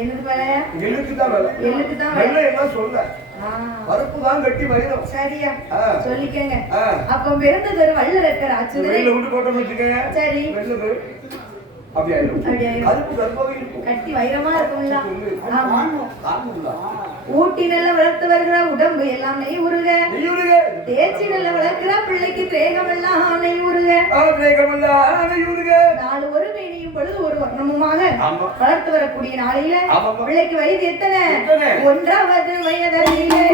என்னது வேலை? எள்ளுக்கு தான் வேலை. எள்ளுக்கு தான் வேலை எல்லாம் சொல்ல. பருப்பு தான் கட்டி வைரம். சரியா சொல்லிக்கங்க. அப்ப பிறந்தது ஒரு வள்ளலக்கர் ஆச்சுதே. வெள்ள விட்டு போட்டோம்னு வச்சுக்கங்க. சரி. வெள்ளது அப்படியே ஆயிடும். அதுக்கு கர்ப்பவே இருக்கும். கட்டி வைரமா இருக்கும்ல. ஆமா. ஆமாங்களா. ஊட்டி நல்ல வளர்த்து வருகிற உடம்பு எல்லாம் நெய் உருக. நெய் உருக. தேச்சி நல்ல வளர்க்கிற பிள்ளைக்கு தேகம் எல்லாம் நெய் உருக. தேகம் எல்லாம் நெய் உருக. நாலு ஒரு மேனியும் பொழுது ஒரு வர்ணமுமாக வளர்த்து வரக்கூடிய நாளையில பிள்ளைக்கு வயது எத்தனை? 1வது வயதிலே